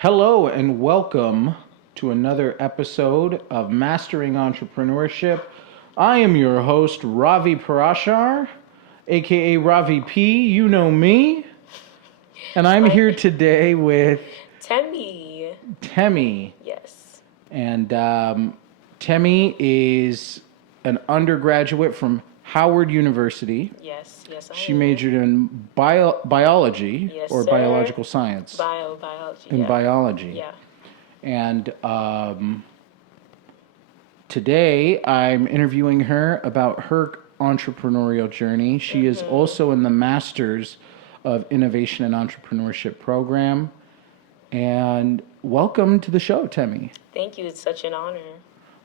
Hello and welcome to another episode of Mastering Entrepreneurship. I am your host, Ravi Parashar, aka Ravi P. You know me. And I'm here today with Temi. Yes. And Temi is an undergraduate from Howard University. Yes, She majored in biology Yes, or sir. biological science. Biology. In biology. Yeah. And today I'm interviewing her about her entrepreneurial journey. She is also in the Masters of Innovation and Entrepreneurship program. And welcome to the show, Temi. Thank you. It's such an honor.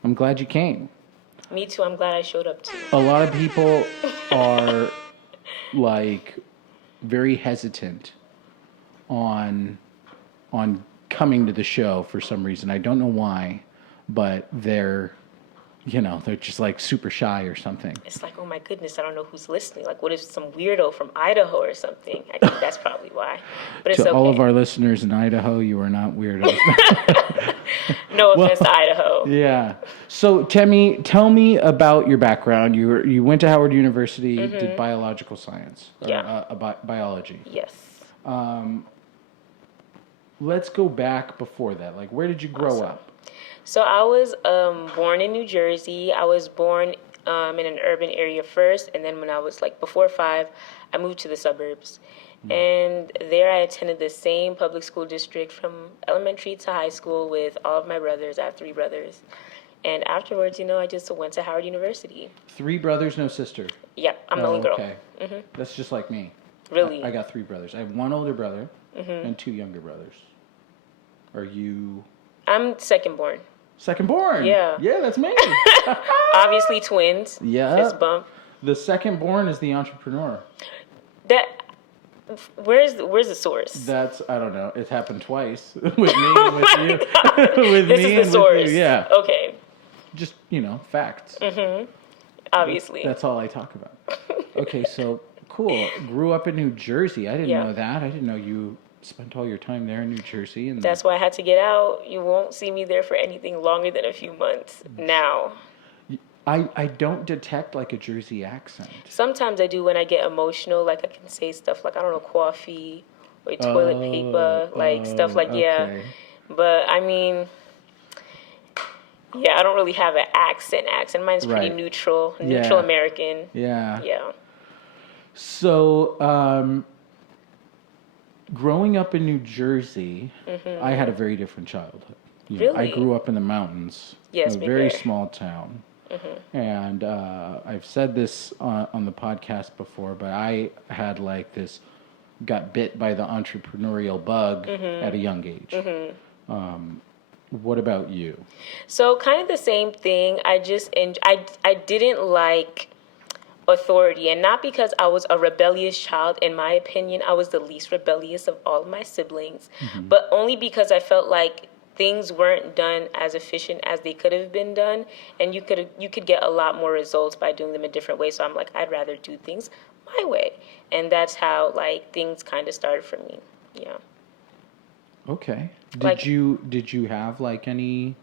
I'm glad you came. Me too. I'm glad I showed up too. A lot of people are like very hesitant on coming to the show for some reason. I don't know why, but they're just like super shy or something. It's like, oh my goodness, I don't know who's listening. Like, what if some weirdo from Idaho or something? I think that's probably why. But it's To okay. all of our listeners in Idaho, you are not weirdos. No offense to Idaho. Yeah. So, Temi, tell me about your background. You went to Howard University, did biological science. Biology. Yes. Let's go back before that. Like, where did you grow up? So I was born in New Jersey. I was born in an urban area first, and then when I was before 5, I moved to the suburbs. And there I attended the same public school district from elementary to high school with all of my brothers. I have 3 brothers. And afterwards, I just went to Howard University. 3 brothers, no sister? Yep, I'm the only girl. Okay. That's just like me. Really? I got 3 brothers. I have 1 older brother and 2 younger brothers. Are you... I'm second born. Second born? Yeah. Yeah, that's me. Obviously twins. Yeah. Fist bump. The second born is the entrepreneur. Where's the source? I don't know. It's happened twice with me and with you. With This me is the and source. with you. Yeah. Okay. Just, facts. Obviously. That's all I talk about. Okay, so cool. Grew up in New Jersey. I didn't know that. I didn't know you spent all your time there in New Jersey. And that's why I had to get out. You won't see me there for anything longer than a few months now. I don't detect like a Jersey accent. Sometimes I do when I get emotional. Like I can say stuff like, I don't know, coffee or toilet paper, stuff like, okay. But I mean, I don't really have an accent. Mine's pretty neutral American. Yeah. Yeah. So, growing up in New Jersey, I had a very different childhood. Really? I grew up in the mountains. Yes, in a very small town. And I've said this on the podcast before, but I had got bit by the entrepreneurial bug at a young age. What about you? So kind of the same thing. I didn't like authority, and not because I was a rebellious child. In my opinion, I was the least rebellious of all of my siblings, but only because I felt like things weren't done as efficient as they could have been done, and you could get a lot more results by doing them a different way. So I'm like, I'd rather do things my way, and that's how things kind of started for me. Yeah. Okay. Did you have any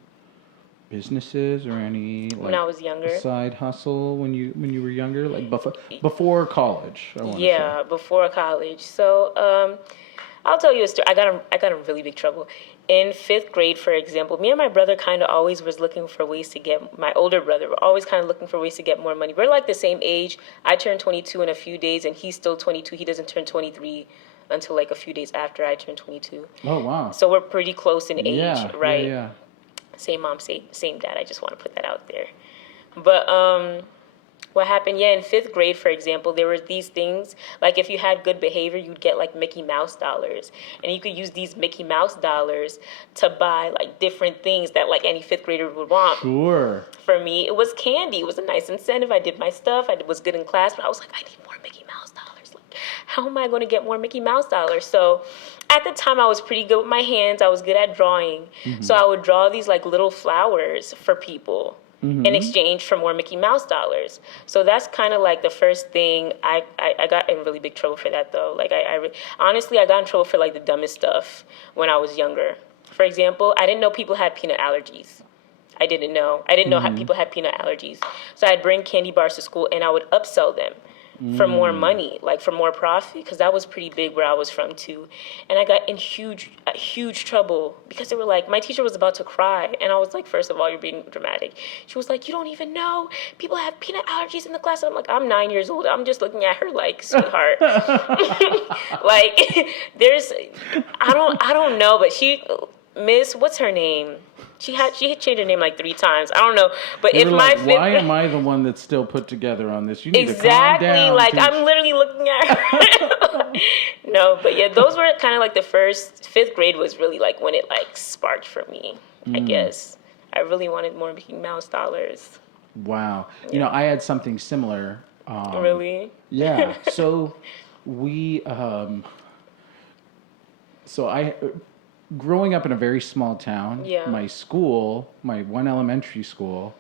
businesses or any when I was younger side hustle when you were younger, before college? Before college. So I'll tell you a story. I got in really big trouble in 5th grade, for example. Me and my brother kind of always was looking for ways to get, my older brother, we're always kind of looking for ways to get more money. We're like the same age. I turned 22 in a few days, and he's still 22. He doesn't turn 23 until a few days after I turn 22. Oh, wow. So we're pretty close in age, right? Yeah. Same mom, same dad. I just want to put that out there. But what happened, in 5th grade, for example, there were these things, if you had good behavior, you'd get Mickey Mouse dollars. And you could use these Mickey Mouse dollars to buy different things that any 5th grader would want. Sure. For me, it was candy. It was a nice incentive. I did my stuff. I was good in class, but I was like, I need more Mickey Mouse dollars. How am I going to get more Mickey Mouse dollars? So at the time, I was pretty good with my hands. I was good at drawing. So I would draw these little flowers for people. In exchange for more Mickey Mouse dollars. So that's kind of the first thing. I got in really big trouble for that, though. Honestly, I got in trouble for the dumbest stuff when I was younger. For example, I didn't know people had peanut allergies. I didn't know. I didn't know how people had peanut allergies. So I'd bring candy bars to school and I would upsell them for more money, like for more profit, because that was pretty big where I was from too. And I got in huge trouble because they were like, my teacher was about to cry. And I was like, first of all, you're being dramatic. She was like, you don't even know. People have peanut allergies in the class. And I'm like, I'm 9 years old. I'm just looking at her like, sweetheart. Like, I don't know, but what's her name? She had changed her name like 3 times. I don't know, but They if were my like, why am I the one that's still put together on this? You need to calm exactly, down. like I'm literally looking at her. No, but yeah, those were kind of like the first 5th grade was really like when it like sparked for me. I guess I really wanted more Mickey Mouse dollars. Wow. You know, I had something similar. Really? Yeah. So growing up in a very small town, Yeah. my one elementary school,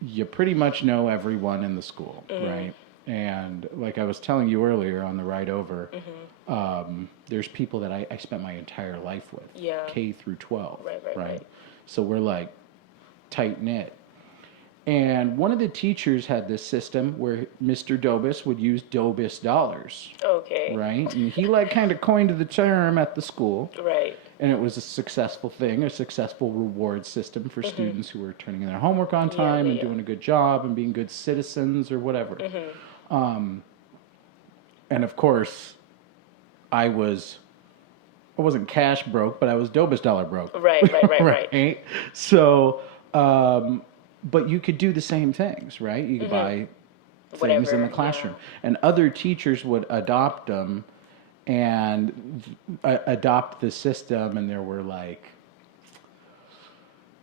you pretty much know everyone in the school, right? And like I was telling you earlier on the ride over, there's people that I spent my entire life with, Yeah. K through 12, Right. So we're like tight knit. And one of the teachers had this system where Mr. Dobis would use Dobis dollars. Okay. Right? And he like kind of coined the term at the school. Right. And it was a successful thing, a successful reward system for students who were turning in their homework on time and doing a good job and being good citizens or whatever. And of course, I wasn't cash broke, but I was Dobis dollar broke. Right. So, but you could do the same things, right? You could buy things in the classroom. And other teachers would adopt them and adopt the system. And there were like,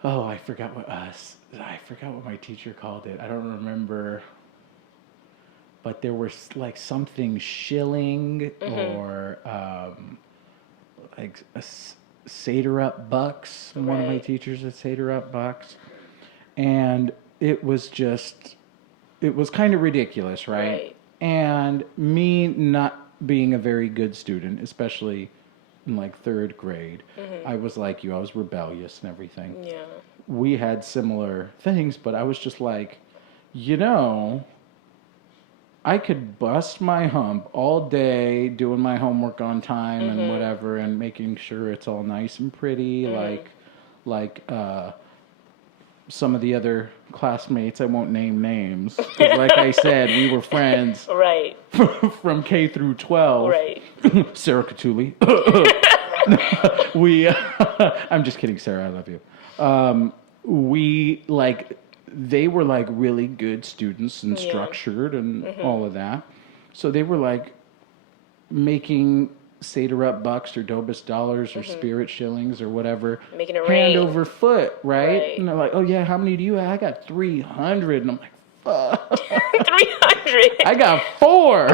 I forgot what my teacher called it. I don't remember. But there was like something shilling or like a Seder up bucks. One of my teachers had Seder up bucks. And it was kind of ridiculous, right? And me not being a very good student, especially in like 3rd grade, I was like you, I was rebellious and everything. Yeah. We had similar things, but I was just like, I could bust my hump all day doing my homework on time and whatever and making sure it's all nice and pretty, like some of the other classmates, I won't name names, 'cause like I said, we were friends from K through 12. Right. Sarah Catuli. I'm just kidding, Sarah, I love you. They were like really good students and structured and all of that. So they were like making Seder up bucks or Dobis dollars or spirit shillings or whatever. Making it hand rain. over foot, right? And they're like, oh yeah, how many do you have? I got 300. And I'm like, fuck. 300. I got 4.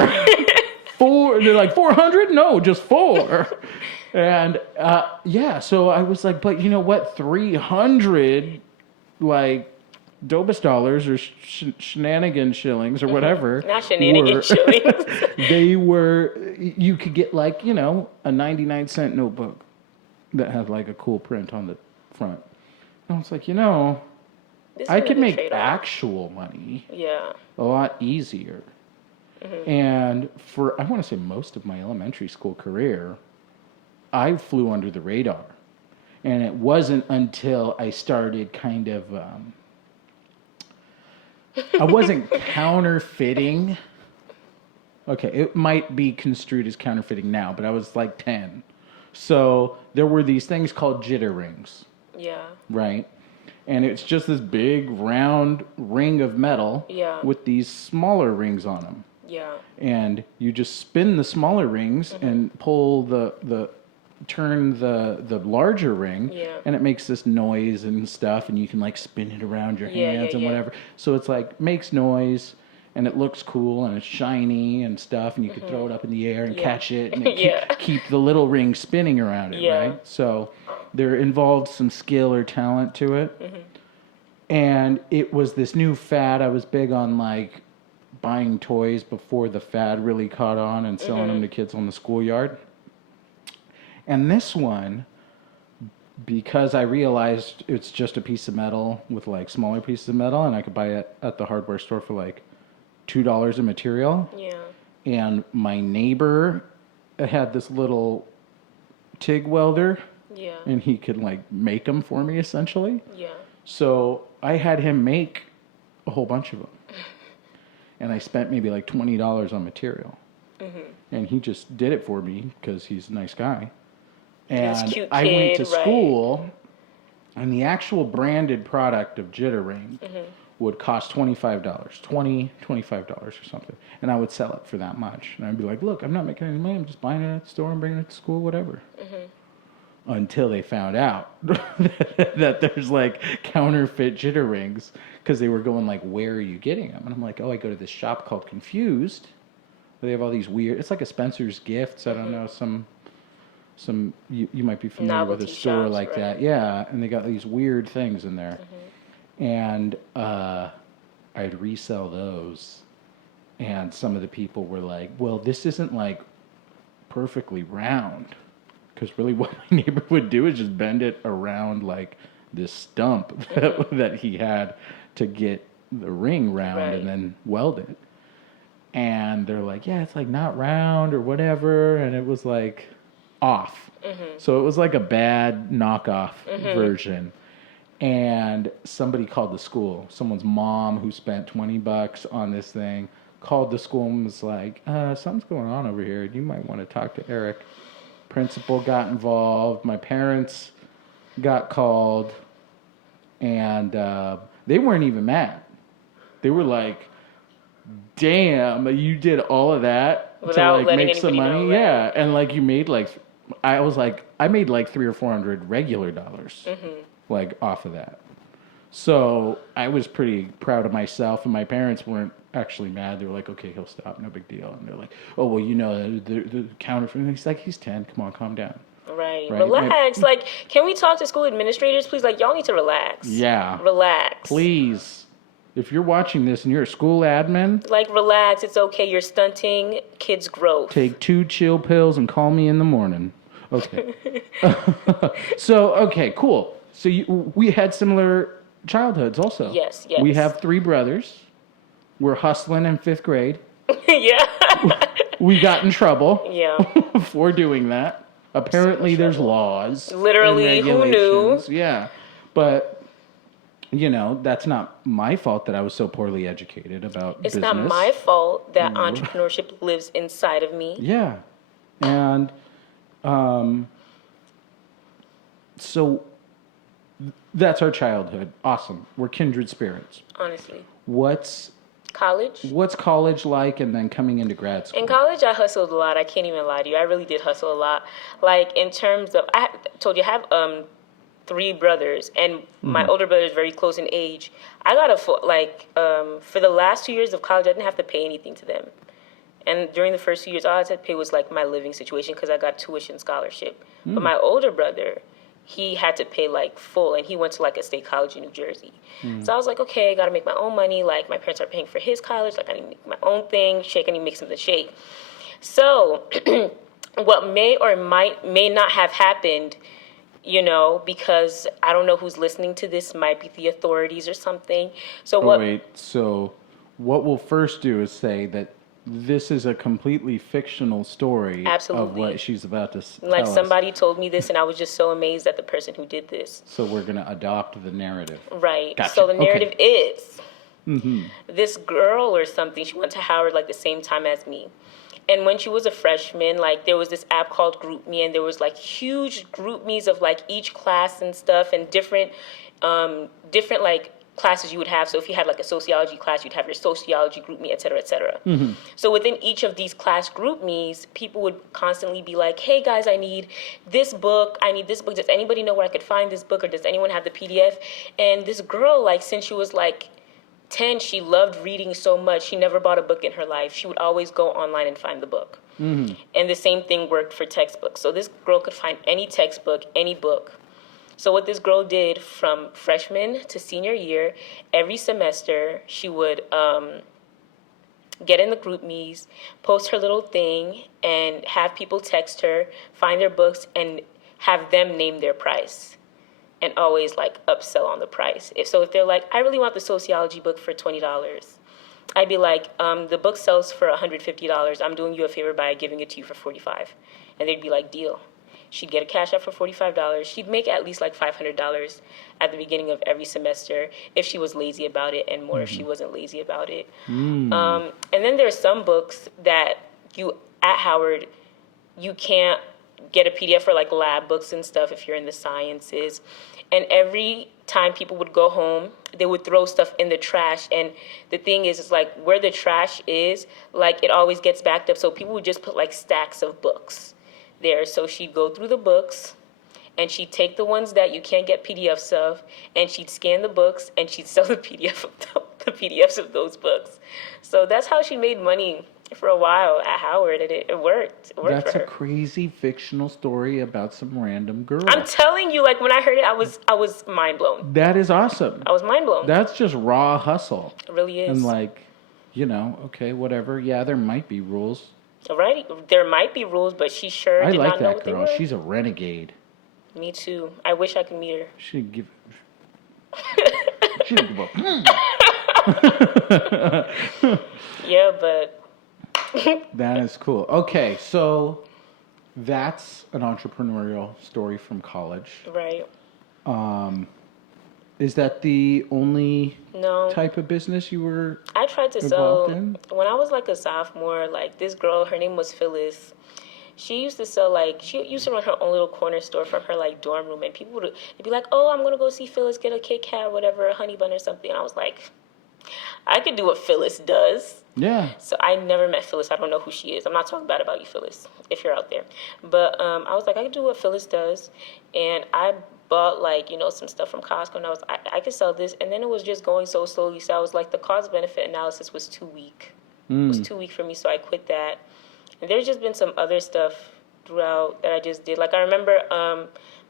4. They're like, 400? No, just 4. And so I was like, but you know what? 300, like, Dobis dollars or shenanigan shillings or whatever. Not shenanigan shillings. You could get like, a 99-cent notebook that had like a cool print on the front. And I was like, I could make actual money a lot easier. And I want to say most of my elementary school career, I flew under the radar. And it wasn't until I started kind of... I wasn't counterfeiting. Okay, it might be construed as counterfeiting now, but I was like 10. So there were these things called jitter rings. Yeah. Right? And it's just this big round ring of metal with these smaller rings on them. Yeah. And you just spin the smaller rings and pull turn the larger ring, and it makes this noise and stuff, and you can like spin it around your hands and whatever. So it's like makes noise, and it looks cool, and it's shiny and stuff, and you can throw it up in the air and catch it, and keep the little ring spinning around it, right? So there involved some skill or talent to it. And it was this new fad. I was big on like buying toys before the fad really caught on and selling them to kids on the schoolyard. And this one because I realized it's just a piece of metal with like smaller pieces of metal, and I could buy it at the hardware store for like $2 a material. Yeah. And my neighbor had this little TIG welder, Yeah. and he could like make them for me essentially. Yeah. So I had him make a whole bunch of them, and I spent maybe like $20 on material, and he just did it for me because he's a nice guy. And cute I went to kid, right. school, and the actual branded product of Jitter Ring would cost $25, $25 or something. And I would sell it for that much. And I'd be like, look, I'm not making any money. I'm just buying it at the store and bringing it to school, whatever. Until they found out that there's like counterfeit Jitter Rings, because they were going like, where are you getting them? And I'm like, oh, I go to this shop called Confused. They have all these weird, it's like a Spencer's Gifts. I don't know, some you might be familiar with a Novelty store shops, like right. that. Yeah, and they got these weird things in there. And I'd resell those. And some of the people were like, well, this isn't like perfectly round. Because really what my neighbor would do is just bend it around like this stump that he had to get the ring round, Right. and then weld it. And they're like, yeah, it's like not round or whatever. And it was like off. So it was like a bad knockoff version. And somebody called the school. Someone's mom who spent $20 on this thing called the school and was like, something's going on over here. You might want to talk to Eric. Principal got involved. My parents got called. And they weren't even mad. They were like, damn, you did all of that Without to like letting make some anybody money. know, right? Yeah. And like you made like, I was like, I made like $300 or $400 regular dollars, like off of that. So I was pretty proud of myself, and my parents weren't actually mad. They were like, okay, he'll stop, no big deal. And they're like, oh, well, you know, the counterfeit. He's like, he's 10, come on, calm down. Right. Right. Relax. Like, can we talk to school administrators, please? Like, y'all need to relax. Yeah. Relax. Please, if you're watching this and you're a school admin, Like, relax. It's okay. You're stunting kids' growth. take 2 chill pills and call me in the morning. Okay. So, okay, cool. So we had similar childhoods also. Yes. We have 3 brothers. We're hustling in 5th grade. Yeah. We got in trouble Yeah. for doing that. Apparently there's laws. Literally, and who knew? regulations. Yeah. But, you know, that's not my fault that I was so poorly educated about It's business. not my fault that entrepreneurship lives inside of me. Yeah. And so that's our childhood. Awesome. We're kindred spirits. Honestly. What's college like, and then coming into grad school? In college, I hustled a lot. I can't even lie to you. I really did hustle a lot. Like, in terms of, I told you, I have 3 brothers, and my older brother is very close in age. I got for the last 2 years of college, I didn't have to pay anything to them. And during the first 2 years, all I had to pay was like my living situation because I got tuition scholarship. But my older brother, he had to pay like full, and he went to like a state college in New Jersey. So I was like, okay, I got to make my own money. Like, my parents are paying for his college. Like, I need to make my own thing. Shake, I need to make something shake. So what may or may not have happened, you know, because I don't know who's listening to this, might be the authorities or something. So So what we'll first do is say that this is a completely fictional story Absolutely. of what she's about to tell like us. somebody told me this, and I was just so amazed at the person who did this. So we're going to adopt the narrative. Right. Gotcha. So the narrative Okay. is this girl or something, she went to Howard like the same time as me. And when she was a freshman, like, there was this app called GroupMe, and there was like huge GroupMes of like each class and stuff, and different like classes you would have. So if you had like a sociology class, you'd have your sociology GroupMe, et cetera, et cetera. So within each of these class GroupMes, people would constantly be like, hey guys, I need this book. Does anybody know where I could find this book, or does anyone have the PDF? And this girl, like, since she was like 10, she loved reading so much. She never bought a book in her life. She would always go online and find the book. And the same thing worked for textbooks. So this girl could find any textbook, any book. So what this girl did from freshman to senior year, every semester she would get in the GroupMes, post her little thing, and have people text her, find their books, and have them name their price. and always like upsell on the price. If they're like, I really want the sociology book for $20, I'd be like, the book sells for $150. I'm doing you a favor by giving it to you for $45. And they'd be like, deal. She'd get a cash out for $45. She'd make at least like $500 at the beginning of every semester if she was lazy about it, and more if she wasn't lazy about it. And then there's some books that at Howard, you can't get a PDF for like lab books and stuff if you're in the sciences. And every time people would go home, they would throw stuff in the trash. And the thing is like where the trash is, like it always gets backed up. So people would just put like stacks of books there. So she'd go through the books and she'd take the ones that you can't get PDFs of, and she'd scan the books and she'd sell the PDFs of those books. So that's how she made money for a while at Howard, and it worked. It worked That's for her. a crazy fictional story about some random girl. I'm telling you, like when I heard it, I was mind blown. That is awesome. I was mind blown. That's just raw hustle. It really is. And like, okay, whatever. Yeah, there might be rules. Right? There might be rules, but she sure I did like not know that what girl. they were. She's a renegade. Me too. I wish I could meet her. She'd give. She'd give up. Yeah, but That is cool. Okay, so that's an entrepreneurial story from college. right. Is that the only No. type of business you were I tried to sell involved in? when I was like a sophomore. Like this girl, her name was Phyllis. She used to sell she used to run her own little corner store from her like dorm room, and people would be like, "Oh, I'm gonna go see Phyllis get a Kit Kat, whatever, a honey bun or something." And I was like, I could do what Phyllis does. Yeah. So I never met Phyllis. I don't know who she is. I'm not talking bad about you, Phyllis, if you're out there. But I was like, I could do what Phyllis does, and I bought some stuff from Costco, and I could sell this, and then it was just going so slowly. So I was like, the cost benefit analysis was too weak. It was too weak for me, so I quit that. And there's just been some other stuff throughout that I just did. Like I remember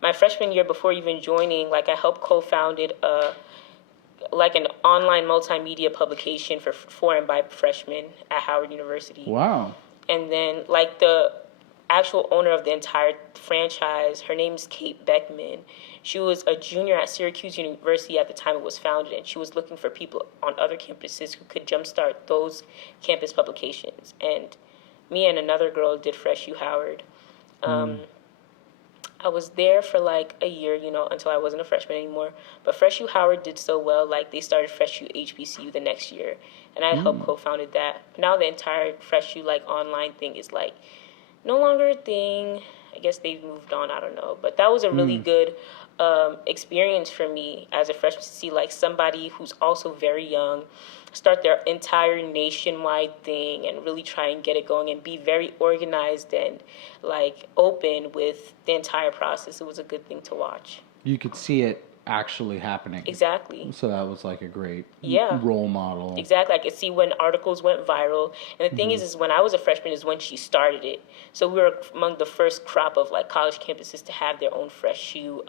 my freshman year, before even joining, like I helped co-founded an online multimedia publication for and by freshmen at Howard University. Wow. And then like the actual owner of the entire franchise, her name's Kate Beckman. She was a junior at Syracuse University at the time it was founded, and she was looking for people on other campuses who could jumpstart those campus publications. And me and another girl did Fresh U Howard. I was there for like a year, until I wasn't a freshman anymore. But Fresh U Howard did so well, like they started Fresh U HBCU the next year, and I helped co-founded that. Now the entire Fresh U like online thing is like no longer a thing. I guess they've moved on. I don't know, but that was a really good experience for me as a freshman to see like somebody who's also very young start their entire nationwide thing and really try and get it going and be very organized and like open with the entire process. It was a good thing to watch. You could see it actually happening. Exactly. So that was like a great Yeah. role model. Exactly. I could see when articles went viral. And the thing is when I was a freshman is when she started it. So we were among the first crop of like college campuses to have their own Fresh U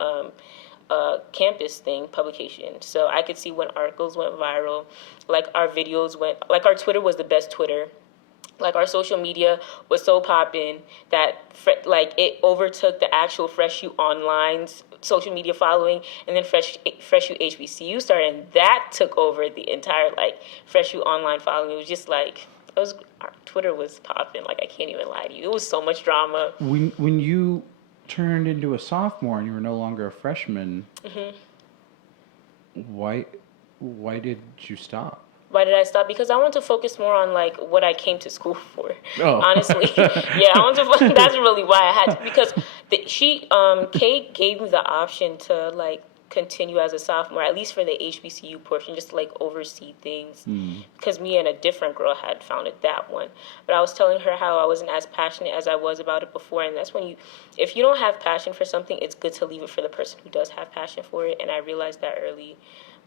campus thing, publication. So I could see when articles went viral, like our videos went, like our Twitter was the best Twitter. Like our social media was so popping that like it overtook the actual Fresh U Online's social media following, and then Fresh U HBCU started, and that took over the entire like Fresh U Online following. It was just like our Twitter was popping. Like I can't even lie to you. It was so much drama. When you turned into a sophomore and you were no longer a freshman, why did you stop? Why did I stop? Because I want to focus more on like what I came to school for. Oh. Honestly, yeah, I want to. That's really why I had to, because Kate gave me the option to like continue as a sophomore, at least for the HBCU portion, just to like oversee things. Because me and a different girl had founded that one, but I was telling her how I wasn't as passionate as I was about it before, and that's when if you don't have passion for something, it's good to leave it for the person who does have passion for it, and I realized that early.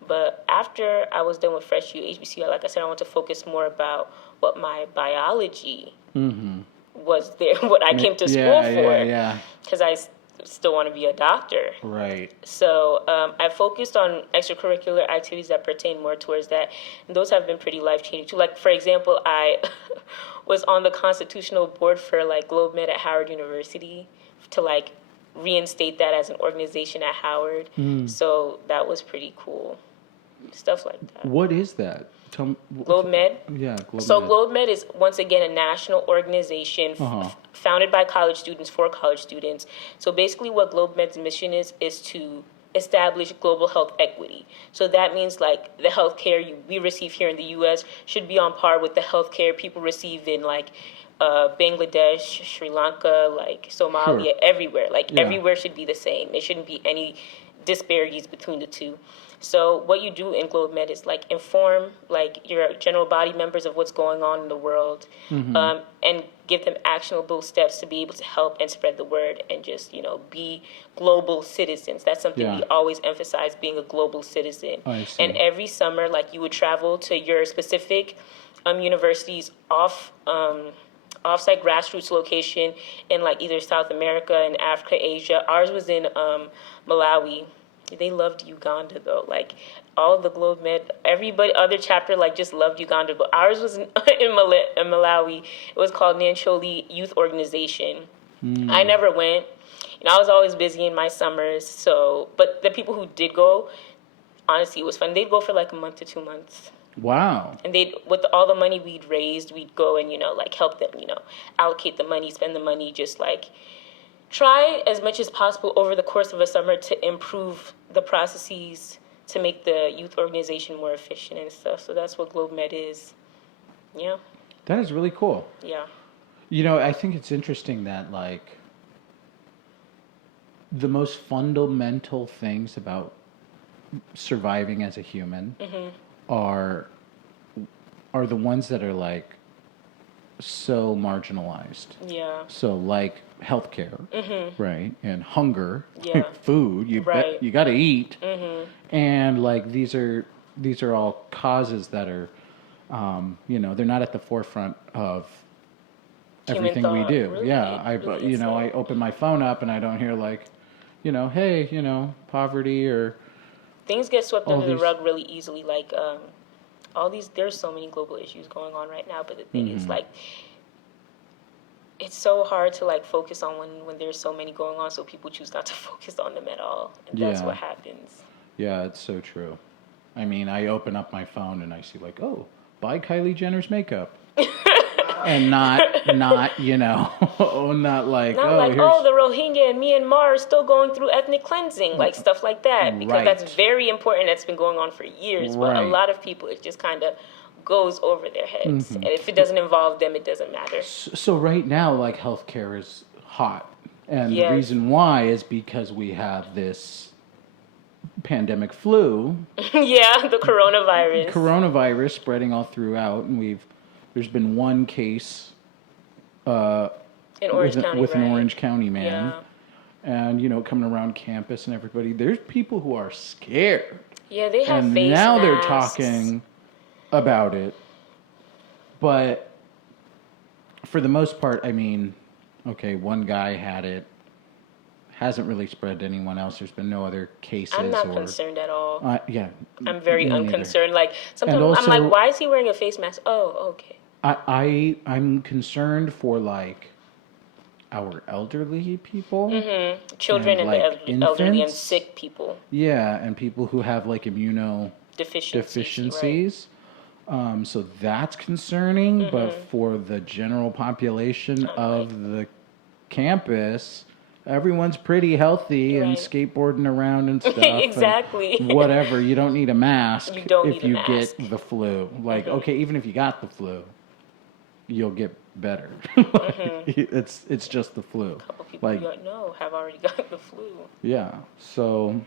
But after I was done with Fresh U HBCU, like I said, I want to focus more about what my biology was there, what I came to school for. Because I still want to be a doctor. Right. So I focused on extracurricular activities that pertain more towards that. And those have been pretty life-changing too. Like, for example, I was on the constitutional board for like Globe Med at Howard University to like reinstate that as an organization at Howard. So that was pretty cool. Stuff like that. What is that? Tell me. GlobeMed? Yeah, GlobeMed. So GlobeMed is, once again, a national organization founded by college students for college students. So basically what GlobeMed's mission is to establish global health equity. So that means like the healthcare we receive here in the U.S. should be on par with the healthcare people receive in like Bangladesh, Sri Lanka, like Somalia, everywhere. Like everywhere should be the same. There shouldn't be any disparities between the two. So what you do in GlobeMed is like inform like your general body members of what's going on in the world, and give them actionable steps to be able to help and spread the word and just, be global citizens. That's something we always emphasize, being a global citizen. I see. And every summer, like you would travel to your specific university's off-site grassroots location in like either South America and Africa, Asia. Ours was in Malawi. They loved Uganda though. Like all the GlobeMed, everybody, other chapter like just loved Uganda, but ours was in Malawi. It was called Nancholi Youth Organization. I never went. I was always busy in my summers. So, but the people who did go, honestly, it was fun. They'd go for like a month to 2 months. Wow. And with all the money we'd raised, we'd go and, like help them, allocate the money, spend the money, just like try as much as possible over the course of a summer to improve the processes to make the youth organization more efficient and stuff. So that's what GlobeMed is. Yeah. That is really cool. Yeah. I think it's interesting that like the most fundamental things about surviving as a human are the ones that are like so marginalized. Yeah. So like healthcare, right, and hunger, food. You got to eat, and like these are all causes that are, they're not at the forefront of everything we do. Really, I open my phone up and I don't hear like, hey, poverty or things get swept under the rug really easily. Like there's so many global issues going on right now, but the thing is like, it's so hard to like focus on when there's so many going on, so people choose not to focus on them at all, and that's what happens. Yeah, it's so true. I mean, I open up my phone and I see like, oh, buy Kylie Jenner's makeup. And not not like, the Rohingya and Myanmar are still going through ethnic cleansing, like stuff like that, because that's very important. That's been going on for years, but a lot of people, it just kind of goes over their heads. And if it doesn't involve them, it doesn't matter. So right now, like, healthcare is hot. And the reason why is because we have this pandemic flu. The coronavirus. Coronavirus spreading all throughout, and there's been one case in Orange County, with an Orange County man. And, coming around campus and everybody, there's people who are scared. Yeah, they have face masks. And now they're masks. talking about it. But for the most part, I mean, okay, one guy had it. Hasn't really spread to anyone else. There's been no other cases. I'm not concerned at all. I'm very unconcerned. Like, sometimes also, I'm like, why is he wearing a face mask? Oh, okay. I'm concerned for, like, our elderly people. Children and like, the elderly and sick people. Yeah, and people who have, like, deficiencies. Right. So that's concerning, but for the general population of the campus, everyone's pretty healthy and skateboarding around and stuff. Exactly. And whatever. You don't need a mask if you get the flu. Like, okay, even if you got the flu, you'll get better. It's just the flu. A couple people have already got the flu. Yeah. So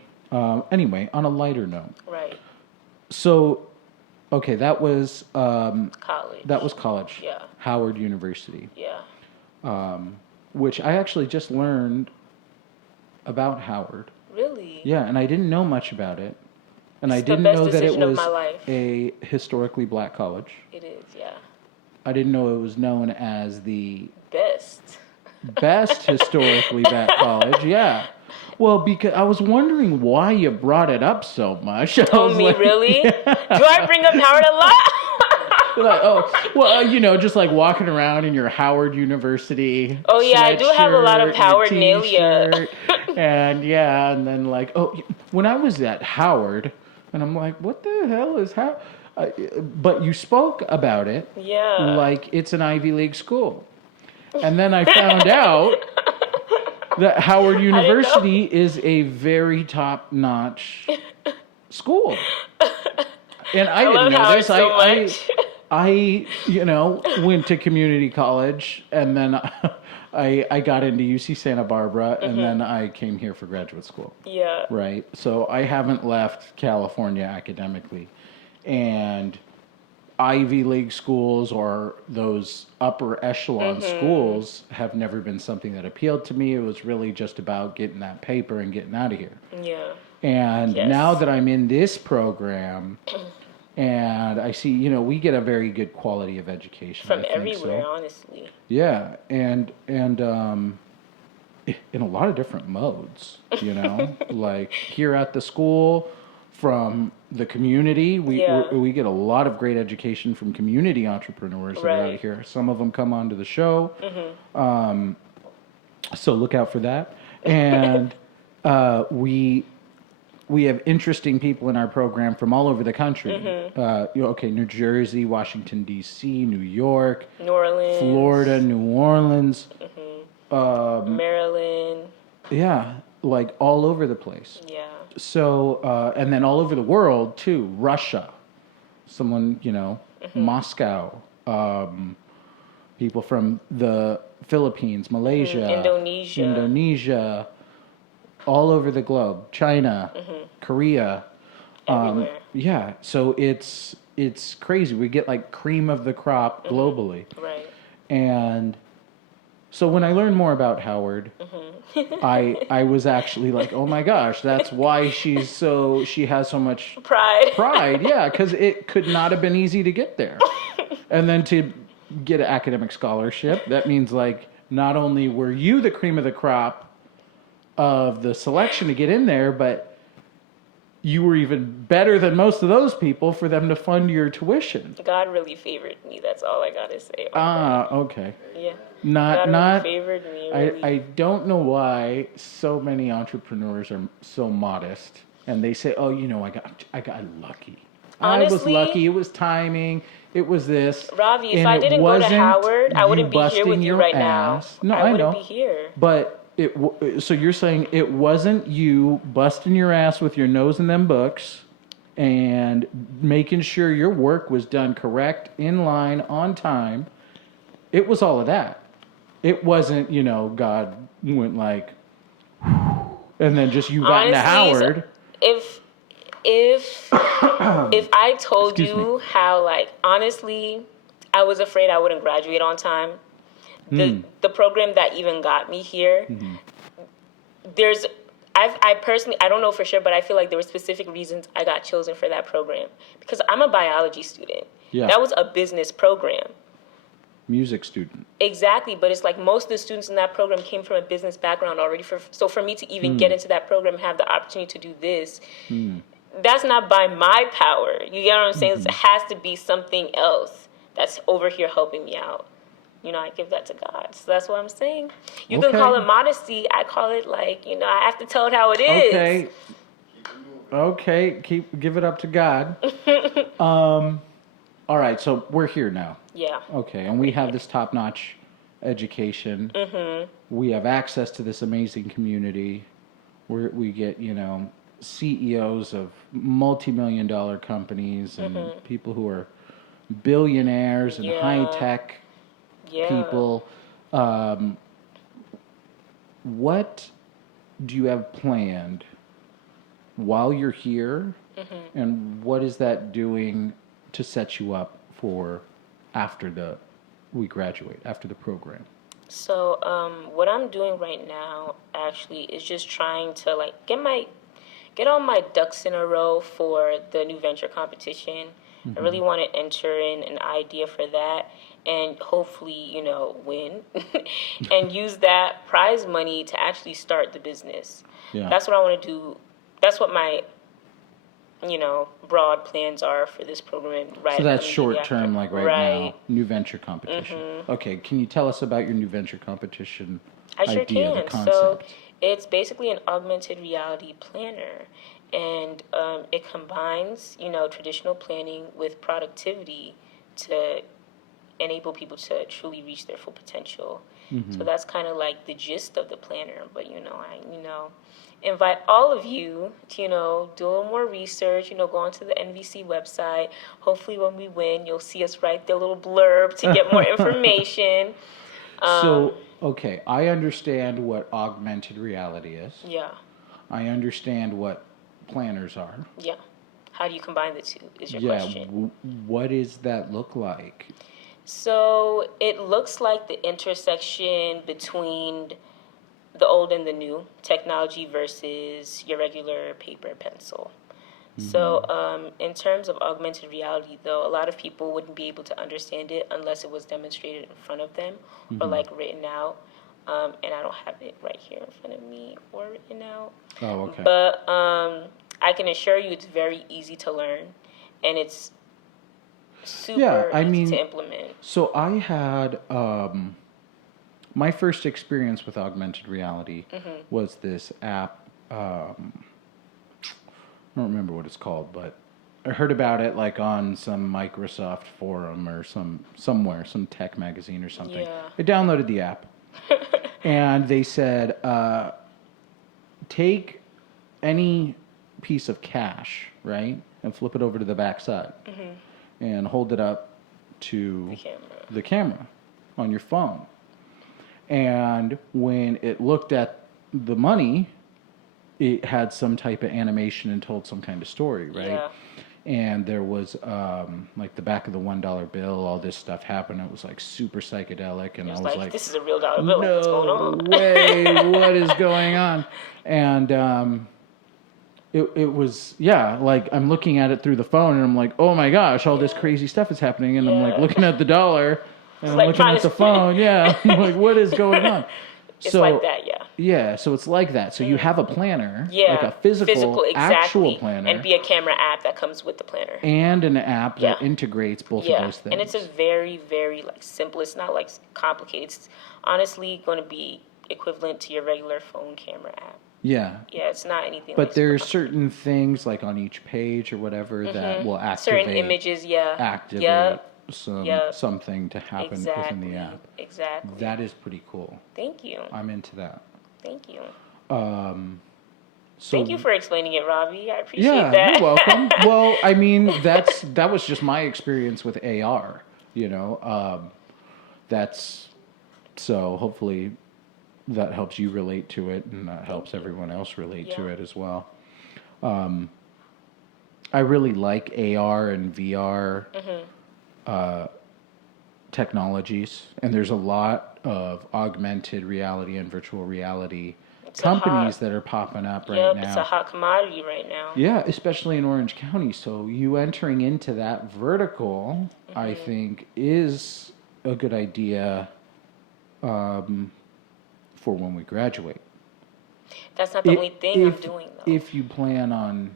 anyway, on a lighter note. Right. So, okay, that was college. That was college. Yeah. Howard University. Yeah. Which I actually just learned about Howard. Really? Yeah, and I didn't know much about it. And I didn't know that it was a historically black college. It is, yeah. I didn't know it was known as the best historically black college. Yeah. Well, because I was wondering why you brought it up so much. Oh, me, like, really? Do I bring up Howard a lot? Like, oh, well, just like walking around in your Howard University. Oh yeah, I do have a lot of Howard T-shirt, and and then like, when I was at Howard, and I'm like, what the hell is Howard? But you spoke about it, like it's an Ivy League school, and then I found out that Howard University is a very top-notch school. And I didn't know this. So much. I went to community college, and then I got into UC Santa Barbara, and then I came here for graduate school. Yeah. Right. So I haven't left California academically, and Ivy League schools or those upper echelon schools have never been something that appealed to me. It was really just about getting that paper and getting out of here. Yeah. And now that I'm in this program, and I see, we get a very good quality of education from everywhere, honestly. Yeah, and in a lot of different modes, like here at the school, from the community, we get a lot of great education from community entrepreneurs that are out here. Some of them come onto the show, so look out for that. And we have interesting people in our program from all over the country. New Jersey, Washington, D.C., New York, New Orleans, Florida, New Orleans, Maryland. Yeah, like all over the place. Yeah. So, and then all over the world too. Russia, someone, Moscow, people from the Philippines, Malaysia, Indonesia, all over the globe, China, Korea. Everywhere. Yeah, so it's crazy. We get like cream of the crop globally. Right. And so when I learned more about Howard, I was actually like, oh my gosh, that's why she has so much pride. Yeah, because it could not have been easy to get there. And then to get an academic scholarship, that means like not only were you the cream of the crop of the selection to get in there, but you were even better than most of those people for them to fund your tuition. God really favored me. That's all I gotta say. Okay. Yeah. God really favored me. Really. I don't know why so many entrepreneurs are so modest, and they say, "Oh, I got lucky. Honestly, I was lucky. It was timing. It was this." Ravi, if I didn't go to Howard, I wouldn't be here with you right now. No, I know. wouldn't be here. But so you're saying it wasn't you busting your ass with your nose in them books and making sure your work was done correct, in line, on time. It was all of that. It wasn't, God went like, and then just you got into Howard. If I told you how, like, honestly, I was afraid I wouldn't graduate on time. The program that even got me here, I personally, I don't know for sure, but I feel like there were specific reasons I got chosen for that program. Because I'm a biology student. Yeah. That was a business program. Music student. Exactly, but it's like most of the students in that program came from a business background already. So for me to even get into that program and have the opportunity to do this, that's not by my power. You get what I'm saying? It has to be something else that's over here helping me out. I give that to God. So that's what I'm saying. You can call it modesty. I call it like, I have to tell it how it is. Okay. Give it up to God. All right. So we're here now. Yeah. Okay. And we have this top-notch education. We have access to this amazing community where we get, CEOs of multi-million-dollar companies and people who are billionaires and high-tech people. What do you have planned while you're here, and what is that doing to set you up for after we graduate, after the program? So what I'm doing right now actually is just trying to like get all my ducks in a row for the new venture competition. I really want to enter in an idea for that and hopefully, win and use that prize money to actually start the business. Yeah. That's what I want to do. That's what my broad plans are for this program. Right. So that's short term, like right now, new venture competition. Mm-hmm. Okay, can you tell us about your new venture competition I sure idea, the can. concept? So it's basically an augmented reality planner, and it combines, traditional planning with productivity to enable people to truly reach their full potential. So that's kind of like the gist of the planner. But I invite all of you to do a little more research. Go onto the NVC website. Hopefully, when we win, you'll see us write the little blurb to get more information. Okay, I understand what augmented reality is. Yeah. I understand what planners are. Yeah. How do you combine the two is your question. What does that look like? So it looks like the intersection between the old and the new, technology versus your regular paper and pencil. Mm-hmm. So in terms of augmented reality, though, a lot of people wouldn't be able to understand it unless it was demonstrated in front of them or like written out. And I don't have it right here in front of me or written out. Oh, okay. But I can assure you it's very easy to learn, and it's super easy to implement. So I had my first experience with augmented reality was this app. I don't remember what it's called, but I heard about it like on some Microsoft forum or somewhere, some tech magazine or something. Yeah. I downloaded the app, and they said, take any piece of cash, right, and flip it over to the back side. And hold it up to the camera on your phone. And when it looked at the money, it had some type of animation and told some kind of story, right? Yeah. And there was like the back of the $1 bill, all this stuff happened. It was like super psychedelic, and I was like, "This is a real dollar bill. What's going on? No way! What is going on?" And it was, like I'm looking at it through the phone and I'm like, oh my gosh, all this crazy stuff is happening. And I'm like looking at the dollar and I'm like looking at the phone. Yeah. I'm like, what is going on? It's like that, yeah. Yeah, so it's like that. So you have a planner, like a physical exactly. actual planner. And be a camera app that comes with the planner. And an app that integrates both of those things. And it's a very, very simple. It's not complicated. It's honestly going to be equivalent to your regular phone camera app. Yeah. Yeah, it's not anything. But there's certain things like on each page or whatever that will activate. Certain images, activate something to happen within the app. Exactly. That is pretty cool. Thank you. I'm into that. Thank you. So thank you for explaining it, Robbie. I appreciate that. Yeah, you're welcome. Well, I mean, that was just my experience with AR. So hopefully that helps you relate to it, and that helps everyone else relate to it as well. I really like AR and VR technologies, and there's a lot of augmented reality and virtual reality companies that are popping up right now. It's a hot commodity right now. Yeah, especially in Orange County. So you entering into that vertical, I think, is a good idea for when we graduate. That's not the only thing I'm doing, though. If you plan on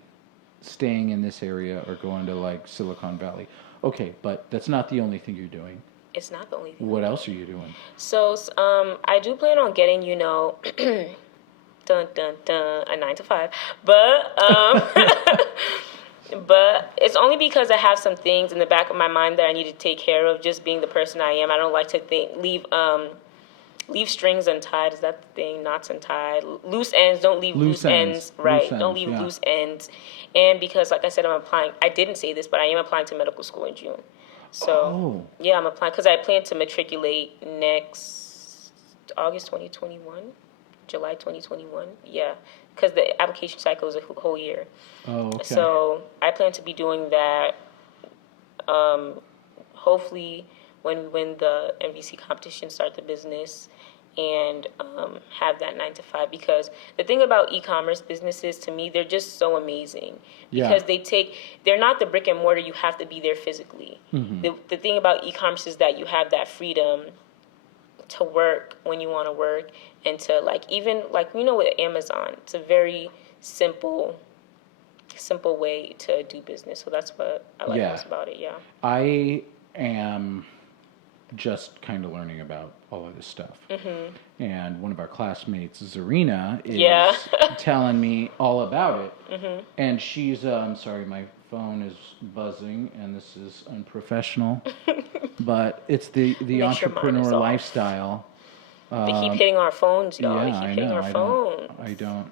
staying in this area or going to like Silicon Valley. Okay, but that's not the only thing you're doing. It's not the only thing. What else are you doing? So I do plan on getting, dun dun dun, a 9 to 5, but but it's only because I have some things in the back of my mind that I need to take care of. Just being the person I am, I don't like to leave strings untied. Is that the thing? Knots untied. Loose ends. Don't leave loose ends. Right. Don't leave loose ends. And because, like I said, I'm applying. I didn't say this, but I am applying to medical school in June. So yeah, I'm applying because I plan to matriculate next August 2021, July 2021. Yeah, because the application cycle is a whole year. Oh, okay. So I plan to be doing that. Hopefully, when we win the MVC competition, start the business, and have that 9 to 5. Because the thing about e-commerce businesses, to me, they're just so amazing. Because they're not the brick and mortar. You have to be there physically. The thing about e-commerce is that you have that freedom to work when you want to work, and to even with Amazon, it's a very simple simple way to do business. So that's what I like most about it. Yeah. I am just kind of learning about all of this stuff. And one of our classmates, Zarina, is telling me all about it. And she's, sorry, my phone is buzzing and this is unprofessional, but it's the entrepreneur lifestyle. They keep hitting our phones, y'all. Yeah, they keep hitting our phones. I don't.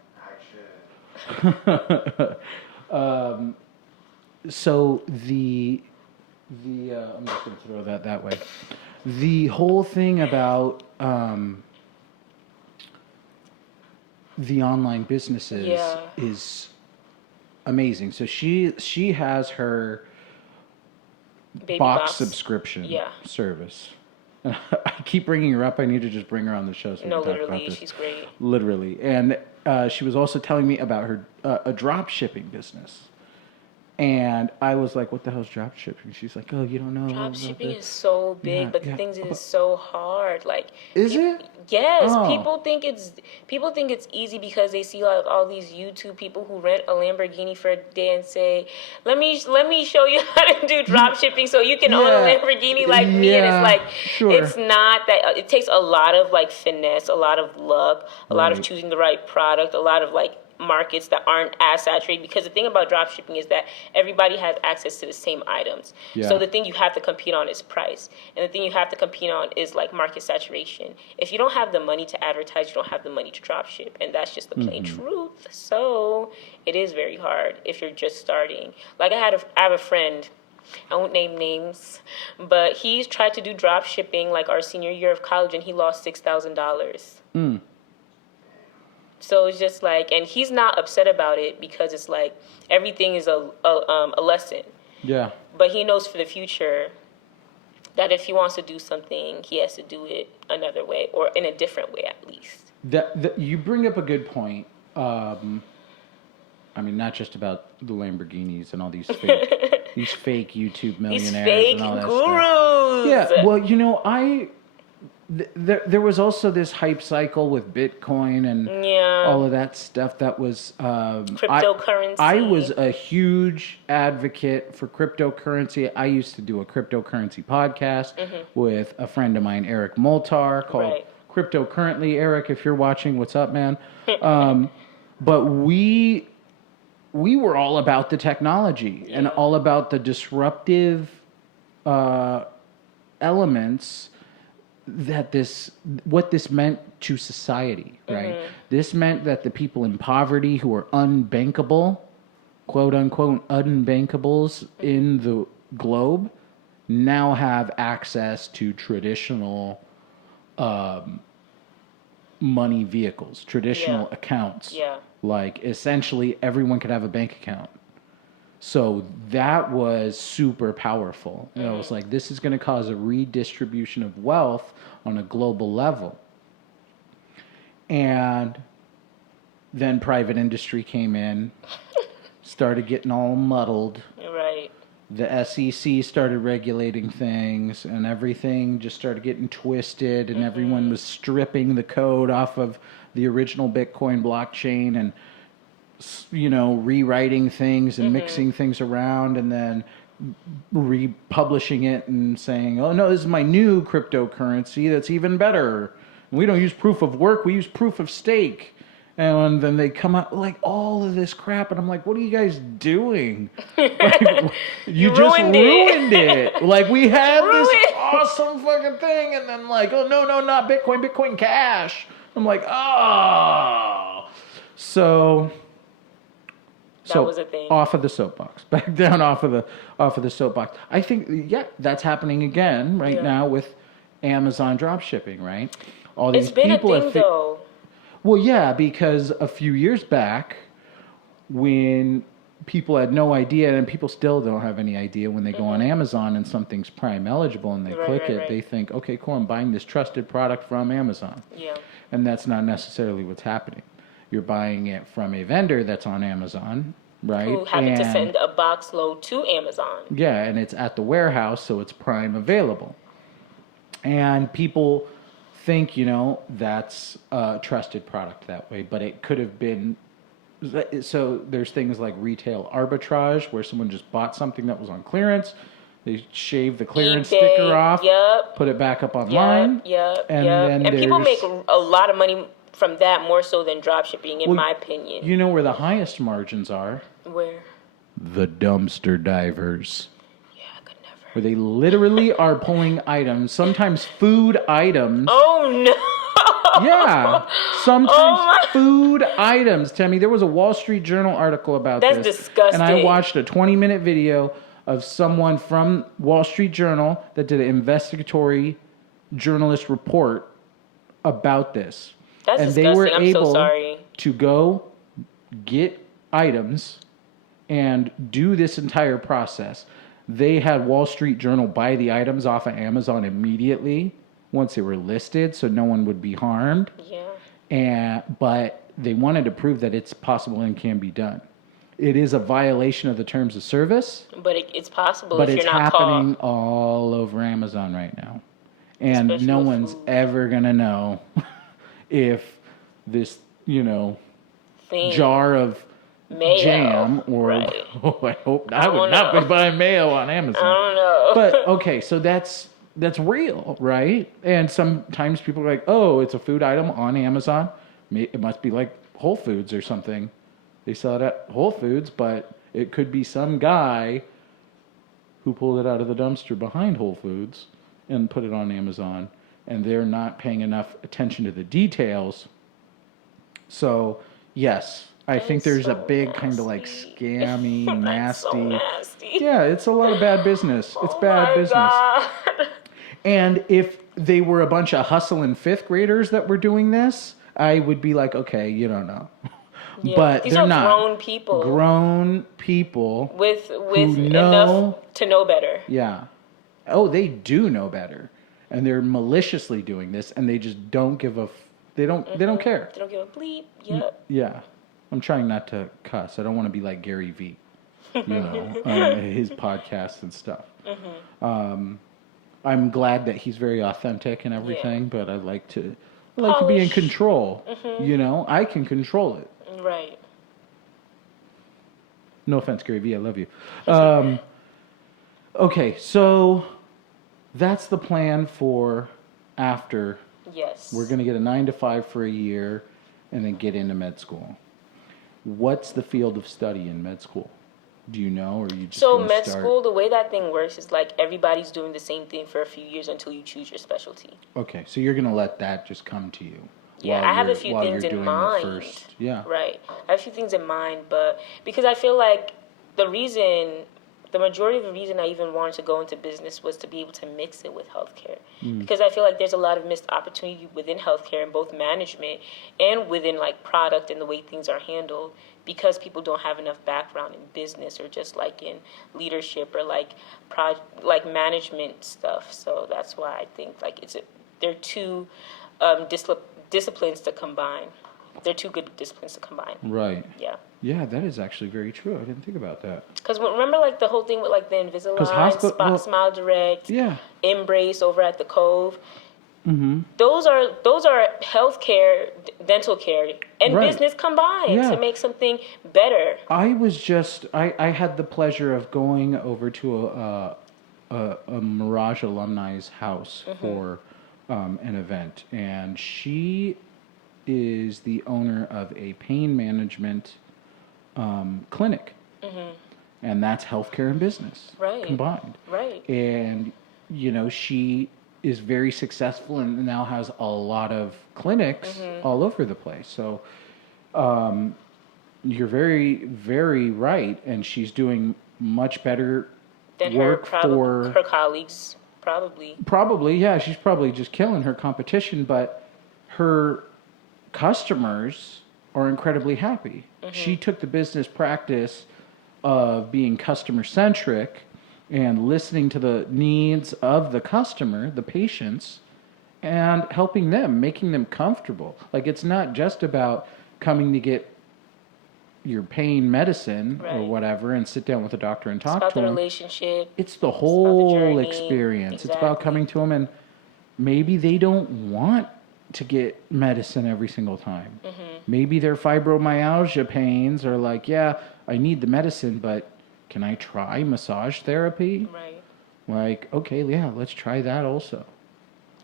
So I'm just going to throw that way. The whole thing about the online businesses is amazing. So she has her Baby box subscription service. I keep bringing her up. I need to just bring her on the show. So no, literally, she's great. Literally, and she was also telling me about her a drop shipping business. And I was like, what the hell's drop shipping? She's like, oh, you don't know. Drop shipping is so big, but the thing is, it's so hard. Like, is it? Yes. Oh. People think it's easy because they see like all these YouTube people who rent a Lamborghini for a day and say, let me show you how to do drop shipping so you can own a Lamborghini like me. And it's like, it's not that. It takes a lot of like finesse, a lot of luck, a lot of choosing the right product, a lot of like markets that aren't as saturated, because the thing about drop shipping is that everybody has access to the same items. So the thing you have to compete on is price, and the thing you have to compete on is like market saturation. If you don't have the money to advertise, you don't have the money to drop ship, and that's just the plain truth. So it is very hard if you're just starting. Like I have a friend, I won't name names, but he's tried to do drop shipping like our senior year of college, and he lost $6,000. So it's just like, and he's not upset about it because it's like everything is a lesson. Yeah. But he knows for the future that if he wants to do something, he has to do it another way, or in a different way at least. That you bring up a good point. I mean, not just about the Lamborghinis and all these fake YouTube millionaires and all that gurus. Stuff. Yeah. Well, you know, there was also this hype cycle with Bitcoin and all of that stuff that was... cryptocurrency. I was a huge advocate for cryptocurrency. I used to do a cryptocurrency podcast with a friend of mine, Eric Moltar, called Cryptocurrently. Eric, if you're watching, what's up, man? But we were all about the technology and all about the disruptive elements what this meant to society, right? This meant that the people in poverty who are unbankable, quote unquote, unbankables in the globe, now have access to traditional money vehicles, traditional accounts. Like essentially everyone could have a bank account. So that was super powerful. And I was like, this is going to cause a redistribution of wealth on a global level. And then private industry came in, started getting all muddled. Right. The SEC started regulating things, and everything just started getting twisted, and everyone was stripping the code off of the original Bitcoin blockchain and, you know, rewriting things and mixing things around, and then republishing it and saying, oh no, this is my new cryptocurrency that's even better. We don't use proof of work, we use proof of stake. And then they come up like all of this crap, and I'm like, what are you guys doing? Like, you just ruined it. Like, we had this awesome fucking thing, and then like, oh no, not Bitcoin, Bitcoin Cash. I'm like, oh. So that was a thing. Off of the soapbox, back down off of the soapbox. I think that's happening again now with Amazon drop shipping, right? All these people a thing though. Well, yeah, because a few years back, when people had no idea, and people still don't have any idea when they go on Amazon and something's Prime eligible and they click it, they think, okay, cool, I'm buying this trusted product from Amazon. Yeah. And that's not necessarily what's happening. You're buying it from a vendor that's on Amazon, right? Who happened to send a box load to Amazon. Yeah, and it's at the warehouse, so it's Prime available. And people think, you know, that's a trusted product that way, but it could have been So there's things like retail arbitrage, where someone just bought something that was on clearance. They shave the clearance eBay, sticker off, yep, put it back up online. yep. Then And people make there's, a lot of money from that, more so than drop shipping, in my opinion. you know where the highest margins are? Where? The dumpster divers. Yeah, I could never. Where they literally are pulling items, sometimes food items. Oh no! Yeah, sometimes Oh, food items. Temi, there was a Wall Street Journal article about That's this. disgusting. And I watched a 20-minute video of someone from Wall Street Journal that did an investigatory journalist report about this. That's and disgusting. They were I'm able so sorry. to go get items and do this entire process. They had Wall Street Journal buy the items off of Amazon immediately once they were listed, so no one would be harmed. Yeah. But they wanted to prove that it's possible and can be done. It is a violation of the terms of service. But it's possible But if it's you're not happening caught. all over Amazon right now. And Especially no with one's food. ever going to know if this, Thing. jar of Mayo. jam or Right. I hope I would don't not know. be buying mayo on Amazon. I don't know. But okay, so that's real, right? And sometimes people are like, "Oh, it's a food item on Amazon. It must be like Whole Foods or something. They sell it at Whole Foods, but it could be some guy who pulled it out of the dumpster behind Whole Foods and put it on Amazon, and they're not paying enough attention to the details." So, yes, I think there's a big kind of like scammy, That's so nasty. nasty. Yeah, it's a lot of bad business. It's bad business. God. And if they were a bunch of hustling fifth graders that were doing this, I would be like, okay, you don't know. Yeah. But These they're are not. grown people. Grown people with who enough to know better. Yeah. Oh, they do know better, and they're maliciously doing this, and they just don't give a. They don't care. They don't give a bleep. Yep. Yeah. I'm trying not to cuss. I don't want to be like Gary Vee, his podcasts and stuff. I'm glad that he's very authentic and everything, but I like to be in Polish. control. I can control it. Right. No offense, Gary Vee. I love you. Okay, so that's the plan for after. Yes. We're going to get a 9-to-5 for a year and then get into med school. What's the field of study in med school? Do you know, or are you just So gonna med start? school, the way that thing works is like everybody's doing the same thing for a few years until you choose your specialty. Okay, so you're going to let that just come to you. Yeah, while I have a you're- few while things you're in doing the mind. first- yeah. Right. I have a few things in mind, but because I feel like the majority of the reason I even wanted to go into business was to be able to mix it with healthcare. Because I feel like there's a lot of missed opportunity within healthcare in both management and within like product and the way things are handled, because people don't have enough background in business or just like in leadership or like management stuff. So that's why I think like they're two disciplines to combine. They're two good disciplines to combine. Right. Yeah. Yeah, that is actually very true. I didn't think about that. Because remember, like the whole thing with like the Invisalign, Smile Direct, Yeah. Embrace over at the Cove. Mm-hmm. Those are healthcare, dental care, and Right. business combined Yeah. to make something better. I had the pleasure of going over to a Mirage alumni's house for an event, and she is the owner of a pain management clinic, and that's healthcare and business combined. Right. And she is very successful and now has a lot of clinics all over the place. So you're very, very right, and she's doing much better Than work for her colleagues, probably. Probably, yeah. She's probably just killing her competition, but her customers are incredibly happy. She took the business practice of being customer centric and listening to the needs of the customer, the patients, and helping them, making them comfortable. Like, it's not just about coming to get your pain medicine or whatever and sit down with a doctor and talk It's to about the them. relationship. It's the whole journey. experience. It's Exactly. about coming to them, and maybe they don't want to get medicine every single time. Maybe their fibromyalgia pains are like, yeah, I need the medicine, but can I try massage therapy? Right. Like, okay, yeah, let's try that also.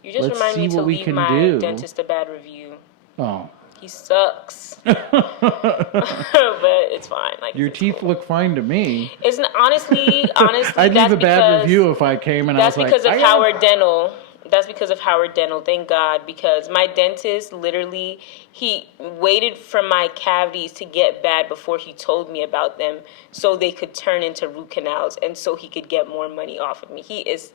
You just Let's remind see me to what we leave can my do. dentist a bad review. Oh. He sucks. But it's fine. Like, Your it's teeth cool. look fine to me. It's honestly, I'd leave a bad review if I came and I was that's like, because of Howard Dental. That's because of Howard Dental. Thank God, because my dentist literally, he waited for my cavities to get bad before he told me about them, so they could turn into root canals, and so he could get more money off of me. He is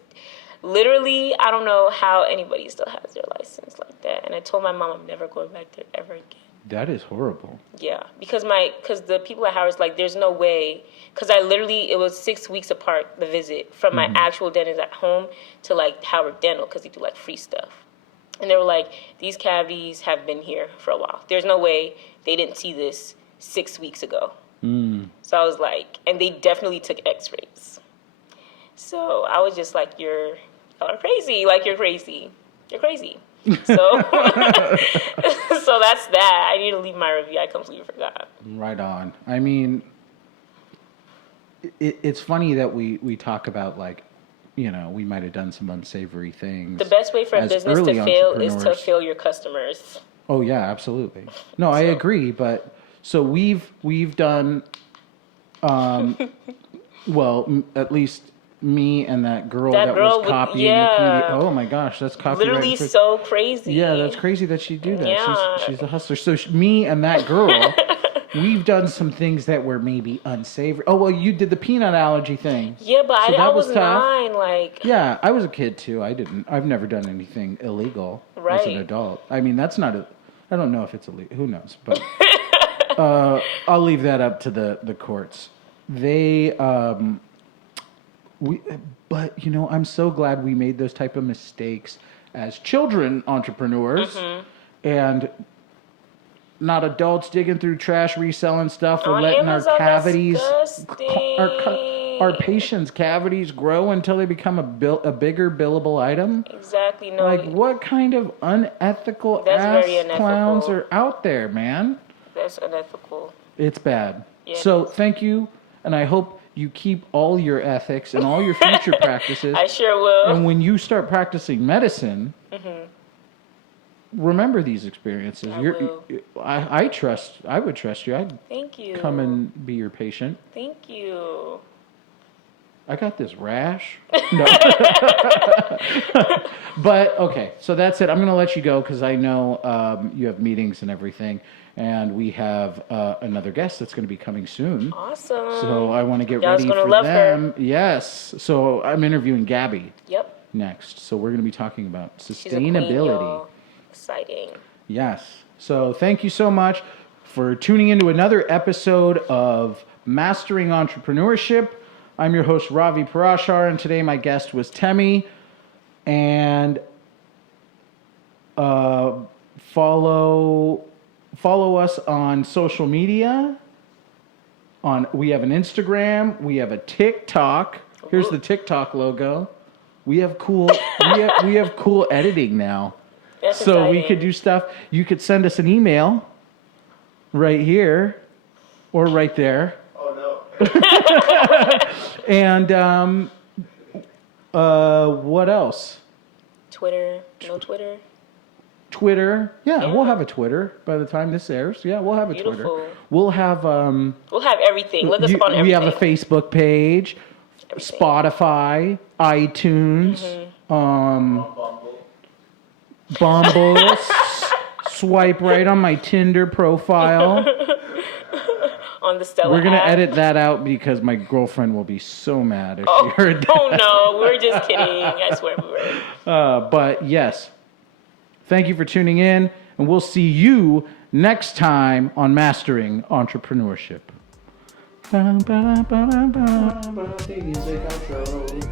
literally, I don't know how anybody still has their license like that. And I told my mom I'm never going back there ever again. That is horrible. Yeah, because the people at Howard's like, there's no way, because it was 6 weeks apart, the visit, from my actual dentist at home to like Howard Dental, because they do like free stuff. And they were like, these cavities have been here for a while. There's no way they didn't see this 6 weeks ago. So I was like, and they definitely took x-rays. So I was just like, y'all are crazy. Like, you're crazy. You're crazy. So, so that's that. I need to leave my review. I completely forgot. Right on. I mean, it's funny that we talk about, like, you know, we might have done some unsavory things. The best way for a business to fail is to fail your customers. Oh yeah, absolutely. No, I agree. But so we've done, well, at least me and that girl that was copying the PDF. Oh my gosh, that's copyright. Literally so crazy. Yeah, that's crazy that she'd do that. Yeah. She's a hustler. So me and that girl, we've done some things that were maybe unsavory. Oh, well, you did the peanut allergy thing. Yeah, but so I was tough. 9, like... Yeah, I was a kid too. I've never done anything illegal as an adult. I mean, that's not I don't know if it's illegal. Who knows? But I'll leave that up to the courts. But you know, I'm so glad we made those type of mistakes as children entrepreneurs, and not adults digging through trash, reselling stuff, or letting Amazon, our cavities, our disgusting. patients' cavities grow until they become a bigger billable item. Exactly. No. Like, what kind of unethical clowns are out there, man? That's unethical. It's bad. Yeah, so thank you, and I hope you keep all your ethics and all your future practices. I sure will. And when you start practicing medicine, remember these experiences. I will. I would trust you. I'd Thank you. come and be your patient. Thank you. I got this rash. No. But, okay, so that's it. I'm going to let you go because I know you have meetings and everything. And we have another guest that's going to be coming soon. Awesome. So I want to get Y'all's ready gonna for love them. her. Yes. So I'm interviewing Gabby. Yep. Next. So we're going to be talking about sustainability. She's a queen, y'all. Exciting. Yes. So thank you so much for tuning into another episode of Mastering Entrepreneurship. I'm your host, Ravi Parashar, and today my guest was Temi. And follow us on social media. We have an Instagram. We have a TikTok. Here's the TikTok logo. We have cool editing now. That's so exciting. we could do stuff. You could send us an email right here or right there. Oh no. And what else? Twitter. No Twitter. Twitter. Yeah, Yeah. we'll have a Twitter by the time this airs. Yeah, we'll have a Beautiful. Twitter. We'll have We'll have everything. Look us up on everything. we have a Facebook page, Everything. Spotify, iTunes, Bumble. Bumble. Swipe right on my Tinder profile. On the Stella We're gonna app. edit that out because my girlfriend will be so mad if she heard that. Oh no, we're just kidding. I swear we were. But yes, thank you for tuning in, and we'll see you next time on Mastering Entrepreneurship. Music outro.